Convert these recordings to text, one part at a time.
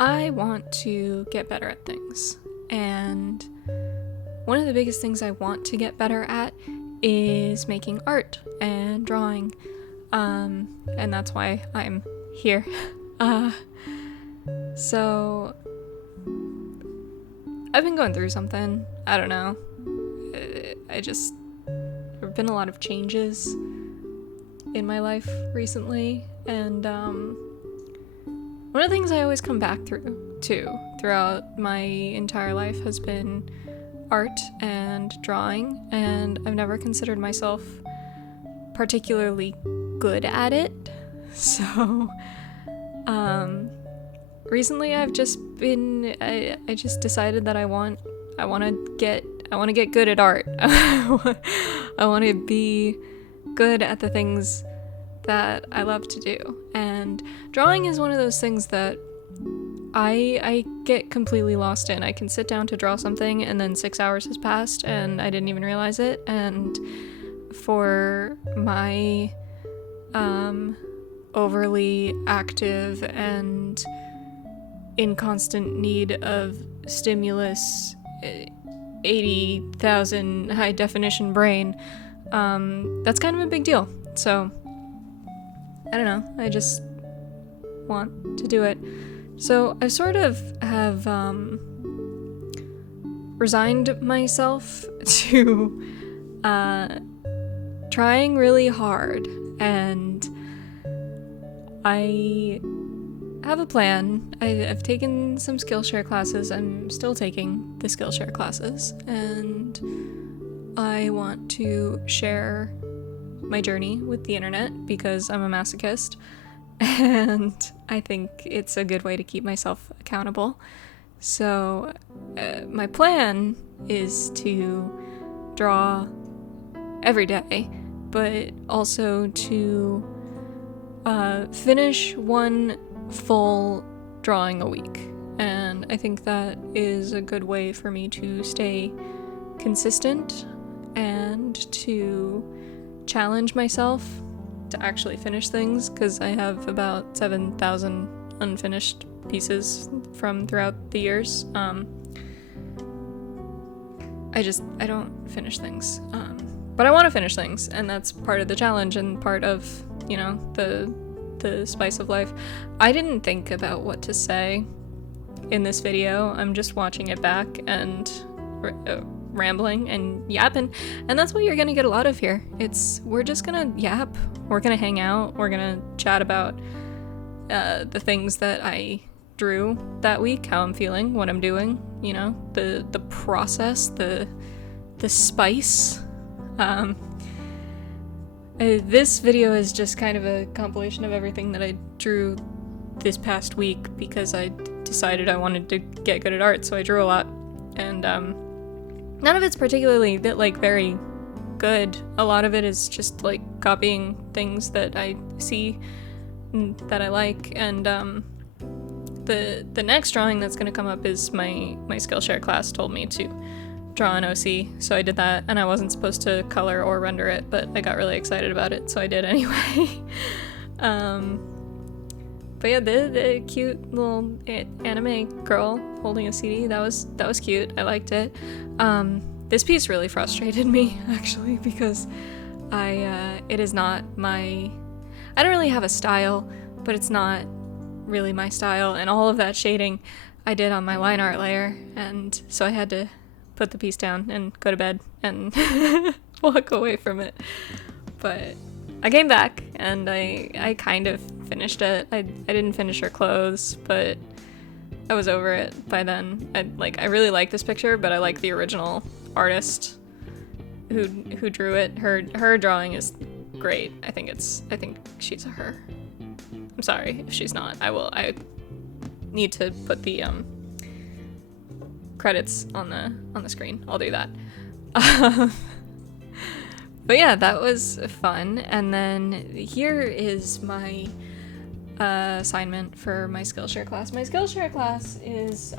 I want to get better at things, and one of the biggest things I want to get better at is making art and drawing, and that's why I'm here. So I've been going through something. I don't know. There've been a lot of changes in my life recently, and one of the things I always come back throughout my entire life has been art and drawing, and I've never considered myself particularly good at it. So recently I've just been I just decided that I want to get good at art. I want to be good at the things that I love to do, and drawing is one of those things that I get completely lost in. I can sit down to draw something and then 6 hours has passed and I didn't even realize it. And for my overly active and in constant need of stimulus 80,000 high definition brain, that's kind of a big deal. So I don't know, I just want to do it. So I sort of have resigned myself to trying really hard, and I have a plan. I've taken some Skillshare classes. I'm still taking the Skillshare classes, and I want to share my journey with the internet because I'm a masochist, and I think it's a good way to keep myself accountable. So my plan is to draw every day, but also to finish one full drawing a week. And I think that is a good way for me to stay consistent and to challenge myself to actually finish things, because I have about 7,000 unfinished pieces from throughout the years. I don't finish things, but I want to finish things, and that's part of the challenge and part of, the spice of life. I didn't think about what to say in this video. I'm just watching it back and rambling and yapping, and that's what you're gonna get a lot of here. We're just gonna yap, we're gonna hang out, we're gonna chat about the things that I drew that week, how I'm feeling, what I'm doing, the process, the spice. This video is just kind of a compilation of everything that I drew this past week because I decided I wanted to get good at art, so I drew a lot, and none of it's particularly very good. A lot of it is just copying things that I see that I like, and the next drawing that's going to come up is my Skillshare class told me to draw an OC, so I did that, and I wasn't supposed to color or render it, but I got really excited about it, so I did anyway. But yeah, the cute little anime girl holding a CD, that was cute. I liked it. This piece really frustrated me, actually, because it is not I don't really have a style, but it's not really my style, and all of that shading I did on my line art layer, and so I had to put the piece down and go to bed and walk away from it. But I came back and I kind of finished it. I didn't finish her clothes, but I was over it by then. I really like this picture, but I like the original artist who drew it. Her drawing is great. I think she's a her. I'm sorry if she's not. I need to put the credits on the screen. I'll do that. But yeah, that was fun. And then here is my assignment for my Skillshare class. My Skillshare class is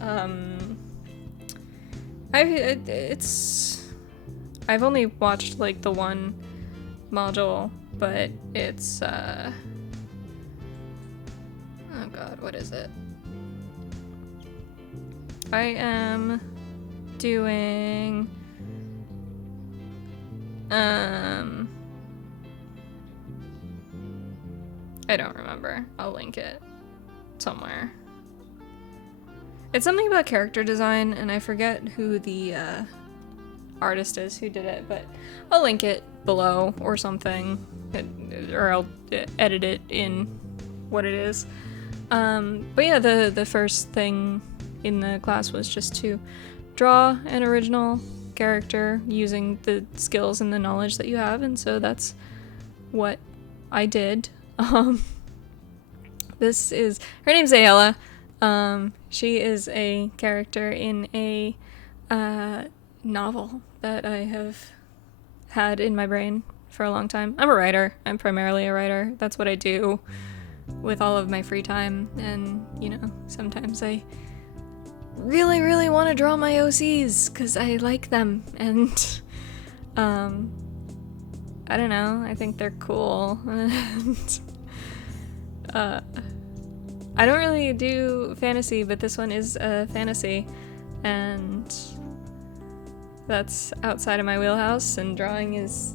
I've only watched the one module, but it's oh god, what is it? I am doing I don't remember. I'll link it somewhere. It's something about character design, and I forget who the artist is who did it, but I'll link it below or something, or I'll edit it in what it is. But yeah, the first thing in the class was just to draw an original character using the skills and the knowledge that you have, and so that's what I did. This is, her name's Ayala. She is a character in a novel that I have had in my brain for a long time. I'm a writer. I'm primarily a writer. That's what I do with all of my free time, and you know, sometimes I really want to draw my OCs because I like them, and I don't know, I think they're cool. And I don't really do fantasy, but this one is a fantasy, and that's outside of my wheelhouse, and drawing is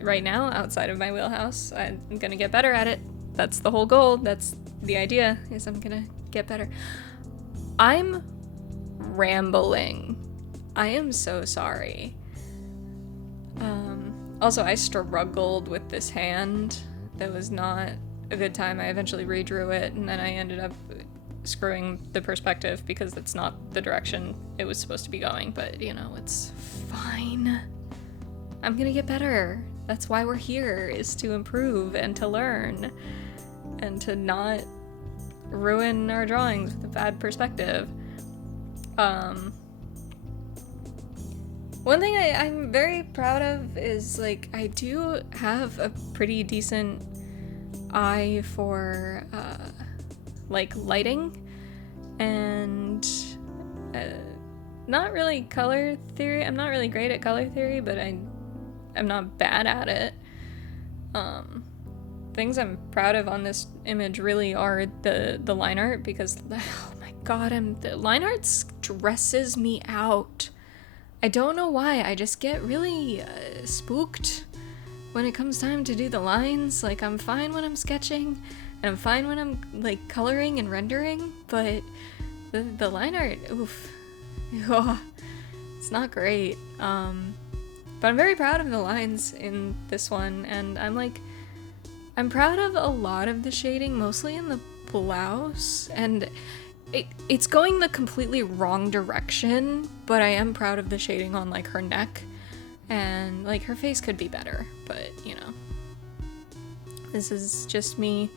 right now outside of my wheelhouse. I'm gonna get better at it. That's the whole goal. That's the idea, is I'm gonna get better. I'm rambling. I am so sorry. Also, I struggled with this hand. That was not a good time. I eventually redrew it, and then I ended up screwing the perspective because that's not the direction it was supposed to be going, but you know, it's fine. I'm gonna get better. That's why we're here, is to improve and to learn and to not ruin our drawings with a bad perspective. One thing I'm very proud of is, like, I do have a pretty decent eye for like lighting and not really color theory. I'm not really great at color theory, but I'm not bad at it. Things I'm proud of on this image really are the line art, because oh my god, the line art stresses me out. I don't know why, I just get really spooked when it comes time to do the lines. Like, I'm fine when I'm sketching, and I'm fine when I'm, like, coloring and rendering, but the line art, oof. Oh, it's not great. But I'm very proud of the lines in this one, and I'm proud of a lot of the shading, mostly in the blouse, and it's going the completely wrong direction, but I am proud of the shading on, like, her neck. And, like, her face could be better, but, you know. This is just me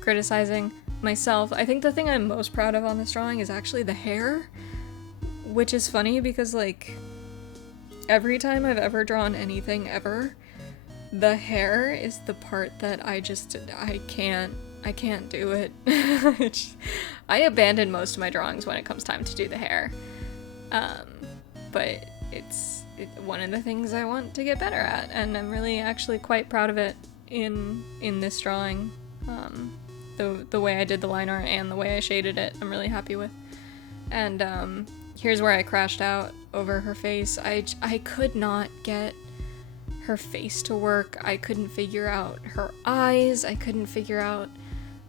criticizing myself. I think the thing I'm most proud of on this drawing is actually the hair, which is funny because, like, every time I've ever drawn anything ever, the hair is the part that I can't do it. I abandon most of my drawings when it comes time to do the hair. But it's one of the things I want to get better at, and I'm really actually quite proud of it in this drawing. The way I did the line art and the way I shaded it, I'm really happy with. And here's where I crashed out over her face. I could not get her face to work. I couldn't figure out her eyes. I couldn't figure out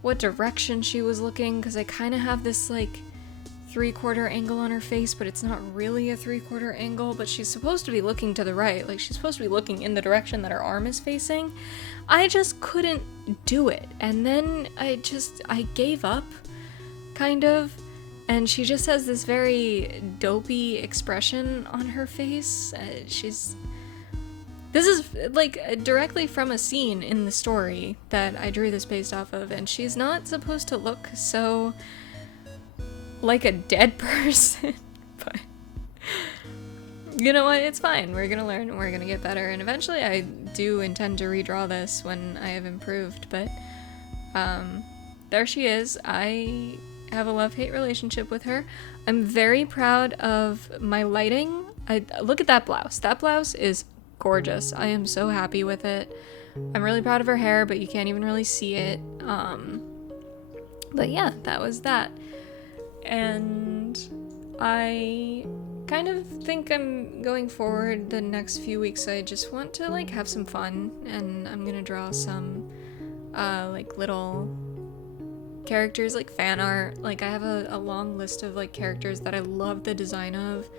what direction she was looking, because I kind of have this, like, 3/4 angle on her face, but it's not really a 3/4 angle, but she's supposed to be looking to the right. Like, she's supposed to be looking in the direction that her arm is facing. I just couldn't do it. And then I gave up, kind of, and she just has this very dopey expression on her face. This is, like, directly from a scene in the story that I drew this based off of, and she's not supposed to look so like a dead person, but you know what, it's fine. We're gonna learn and we're gonna get better, and eventually I do intend to redraw this when I have improved, but there she is. I have a love-hate relationship with her. I'm very proud of my lighting. Look at that blouse. That blouse is gorgeous. I am so happy with it. I'm really proud of her hair, but you can't even really see it. But yeah, that was that. And I kind of think I'm going forward the next few weeks. I just want to like have some fun, and I'm gonna draw some like little characters, like fan art. Like I have a long list of like characters that I love the design of,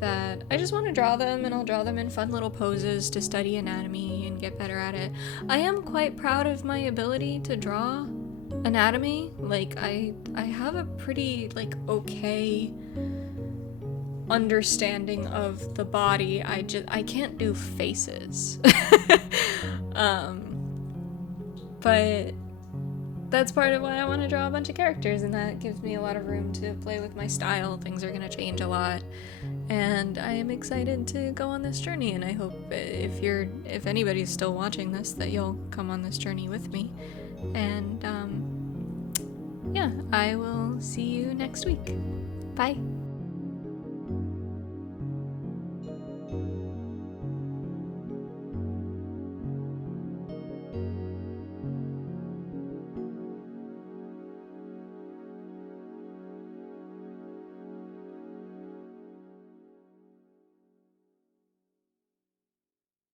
that I just want to draw them, and I'll draw them in fun little poses to study anatomy and get better at it. I am quite proud of my ability to draw anatomy. Like I have a pretty like okay understanding of the body. I can't do faces. But that's part of why I want to draw a bunch of characters, and that gives me a lot of room to play with my style. Things are going to change a lot, and I am excited to go on this journey, and I hope if anybody's still watching this, that you'll come on this journey with me. And yeah, I will see you next week. Bye.